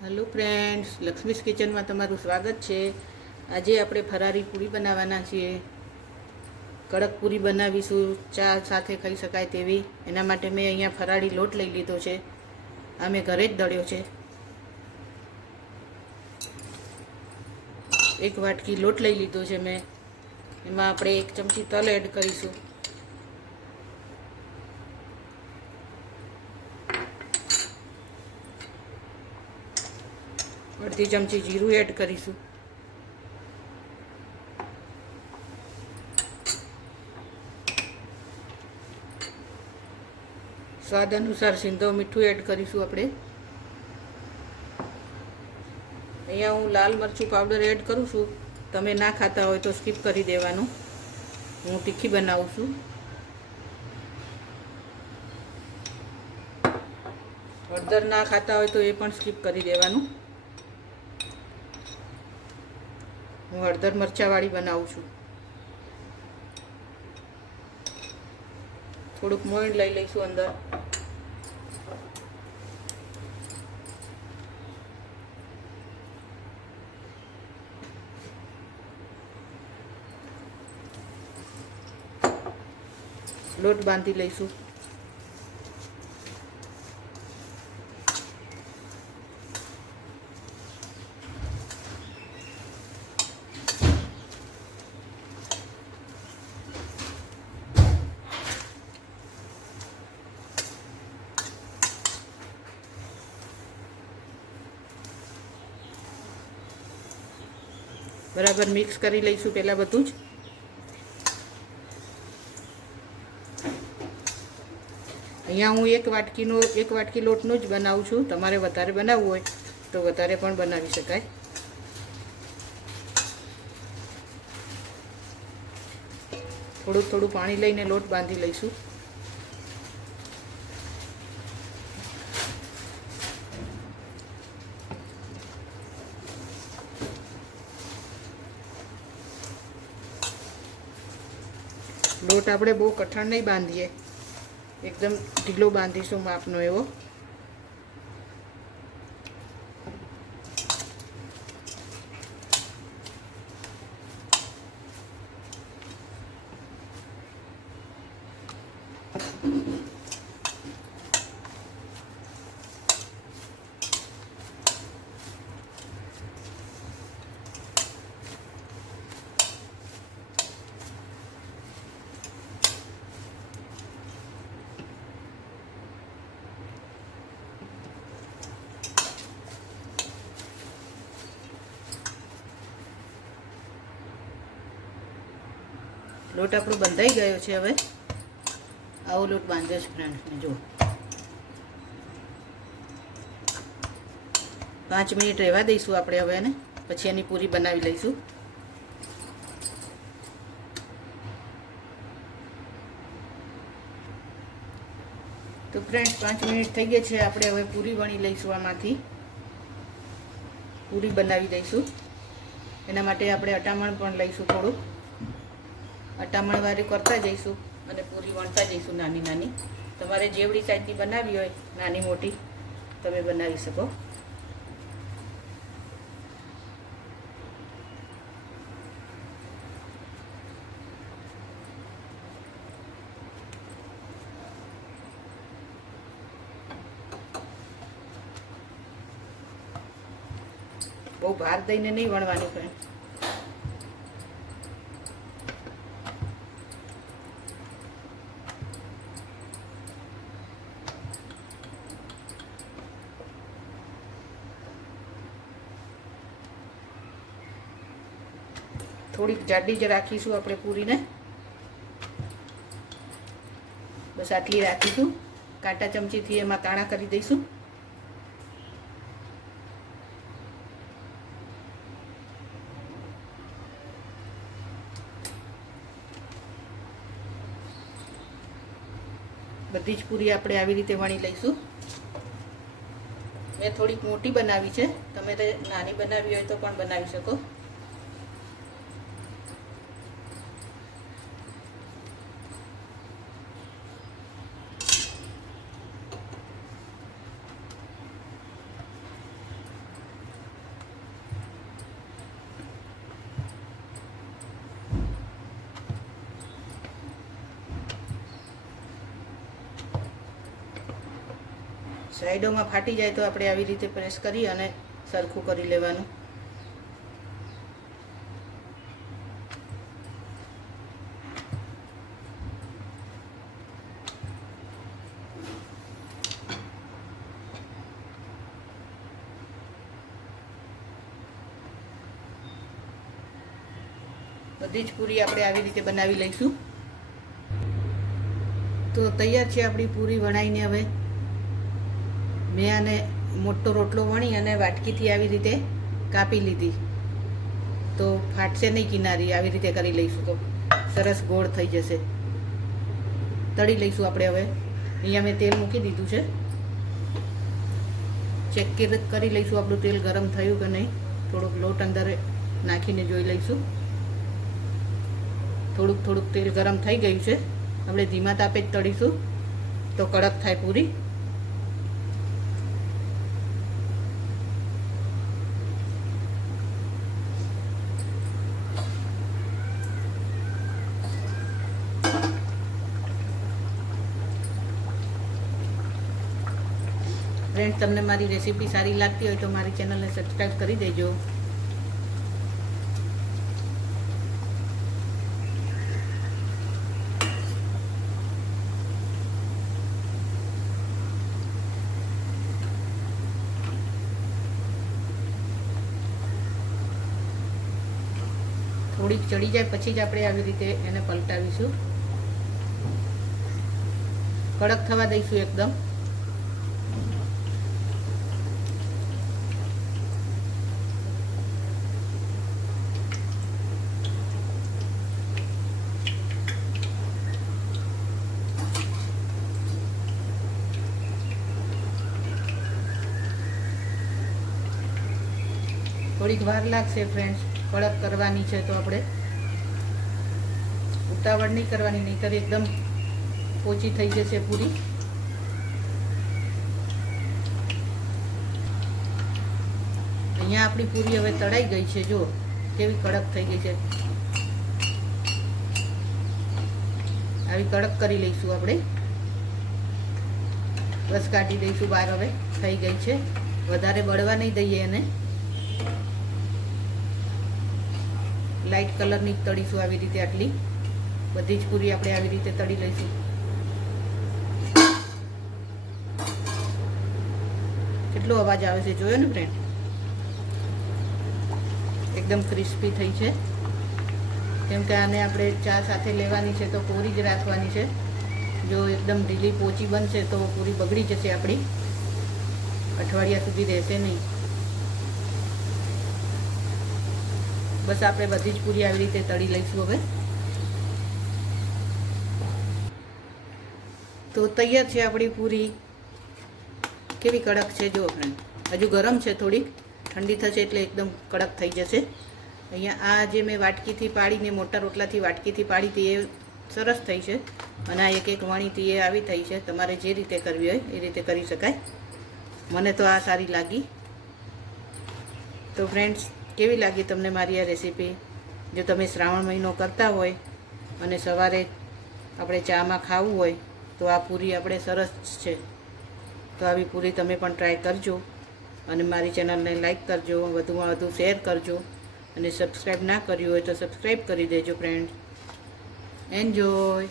Hello friends, Laxmi's કિચનમાં તમારું સ્વાગત છે। આજે આપણે ફરારી પૂરી બનાવવાના છીએ। કડક પૂરી બનાવીશું, ચા સાથે ખાઈ શકાય તેવી। એના માટે મેં અહીંયા ફરાળી લોટ લઈ લીધો છે। આ મેં ઘરે જ દળ્યો છે। એક વાટકી લોટ લઈ લીધો છે મેં। એમાં આપણે 1 ચમચી તલ એડ કરીશું। અડધી ચમચી જીરું એડ કરીશું। સ્વાદ અનુસાર સિંધવ મીઠું એડ કરીશું આપણે। અહીંયા હું લાલ મરચું પાવડર એડ કરું છું। તમે ના ખાતા હોય તો સ્કીપ કરી દેવાનું। હું તીખી બનાવું છું। હળદર ના ખાતા હોય તો એ પણ સ્કીપ કરી દેવાનું। હું હળદર મરચાંવાળી બનાવું છું। થોડુંક મોઈન લઈ લઈશું અંદર। લોટ બાંધી લઈશું। બરાબર મિક્સ કરી લઈશું પહેલાં બધું જ। અહીંયા હું એક વાટકી લોટનું જ બનાવું છું। તમારે વધારે બનાવવું હોય તો વધારે પણ બનાવી શકાય। થોડું થોડું પાણી લઈને લોટ બાંધી લઈશું। લોટ આપણે બહુ કઠણ નહીં બાંધીએ, એકદમ ઢીલો બાંધીશું માપનો એવો। લોટ આપણો બંધાઈ ગયો છે। હવે આવો લોટ બાંધ્યો છે ફ્રેન્ડ્સને જુઓ। 5 મિનિટ રહેવા દઈશું આપણે હવે એને, પછી એની પૂરી બનાવી લઈશું। તો ફ્રેન્ડ્સ 5 મિનિટ થઈ ગઈ છે। આપણે હવે પૂરી વણી લઈશું। આમાંથી પૂરી બનાવી દઈશું। એના માટે આપણે અટામણ પણ લઈશું। થોડુંક અટામણ વાળી કરતા જઈશું અને પૂરી વણતા જઈશું નાની નાની। તમારે જેવડી સાઈઝની બનાવી હોય, નાની મોટી તમે બનાવી શકો। બહુ ભાર દઈને નહીં વણવાની ફ્રેન્ડ। થોડીક જાડી જ રાખીશું આપણે પૂરીને। બસ આટલી રાખીશું। કાંટા ચમચીથી એમાં તાણા કરી દઈશું। બધી જ પૂરી આપણે આવી રીતે વણી લઈશું। મેં થોડીક મોટી બનાવી છે, તમે તો નાની બનાવી હોય તો પણ બનાવી શકો। સાઈડોમાં ફાટી જાય તો આપણે આવી રીતે પ્રેસ કરી અને સરખું કરી લેવાનું. બધી જ પૂરી આપણે આવી રીતે બનાવી લઈશું. તો તૈયાર છે આપણી પૂરી વણાઈને. હવે મેં આને મોટો રોટલો વણી અને વાટકીથી આવી રીતે કાપી લીધી, તો ફાટશે નહીં કિનારી. આવી રીતે કરી લઈશું તો સરસ ગોળ થઈ જશે. તળી લઈશું આપણે. હવે અહીંયા મેં તેલ મૂકી દીધું છે. ચેક કરી લઈશું આપણું તેલ ગરમ થયું કે નહીં. થોડુંક લોટ અંદર નાખીને જોઈ લઈશું. થોડુંક તેલ ગરમ થઈ ગયું છે. આપણે ધીમા તાપે જ તળીશું તો કડક થાય પૂરી. ફ્રેન્ડ્સ, તમને મારી રેસીપી સારી લાગતી હોય તો મારી ચેનલને સબસ્ક્રાઈબ કરી દેજો. થોડીક ચડી જાય પછી જ આપણે આવી રીતે એને પલટાવીશું. કડક થવા દઈશું એકદમ. થોડીક વાર લાગશે ફ્રેન્ડ્સ. કડક કરવાની છે તો આપણે ઉતાવળ નહીં કરવાની, નહીંતર એકદમ પોચી થઈ જશે પૂરી. અહીંયા આપણી પૂરી હવે તળાઈ ગઈ છે. જો કેવી કડક થઈ ગઈ છે. આવી કડક કરી લઈશું આપણે. બસ કાઢી દઈશું બહાર. હવે થઈ ગઈ છે. વધારે બળવા નહીં દઈએ એને. લાઇટ કલરની તળીશું આવી રીતે. આટલી બધી જ પૂરી આપણે આવી રીતે તળી લઈશું. કેટલો અવાજ આવે છે જોયો ને ફ્રેન્ડ? એકદમ ક્રિસ્પી થઈ છે. કેમ કે આને આપણે ચા સાથે લેવાની છે તો કોરી જ રાખવાની છે. જો એકદમ ઢીલી પોચી બનશે તો પૂરી બગડી જશે આપણી. અઠવાડિયા સુધી રહેશે નહીં. બસ આપણે બધી જ પૂરી આવી રીતે તળી લઈશું. હવે તો તૈયાર છે આપણી પૂરી. કેવી કડક છે જો ફ્રેન્ડ. હજુ ગરમ છે, થોડીક ઠંડી થશે એટલે એકદમ કડક થઈ જશે. અહીંયા આ જે મેં વાટકીથી પાડીને મોટા રોટલાથી વાટકીથી પાડી હતી એ સરસ થઈ છે, અને આ એક વણીથી એ આવી થઈ છે. તમારે જે રીતે કરવી હોય એ રીતે કરી શકાય. મને તો આ સારી લાગી. તો ફ્રેન્ડ્સ, કેવી લાગી તમને મારી આ રેસીપી? જો તમે શ્રાવણ મહિનો કરતા હોય અને સવારે આપણે ચામાં ખાવું હોય તો આ પૂરી આપણે સરસ છે. તો આવી પૂરી તમે પણ ટ્રાય કરજો અને મારી ચેનલને લાઈક કરજો, વધુમાં વધુ શેર કરજો, અને સબસ્ક્રાઈબ ના કર્યું હોય તો સબસ્ક્રાઈબ કરી દેજો ફ્રેન્ડ્સ. એન્જોય.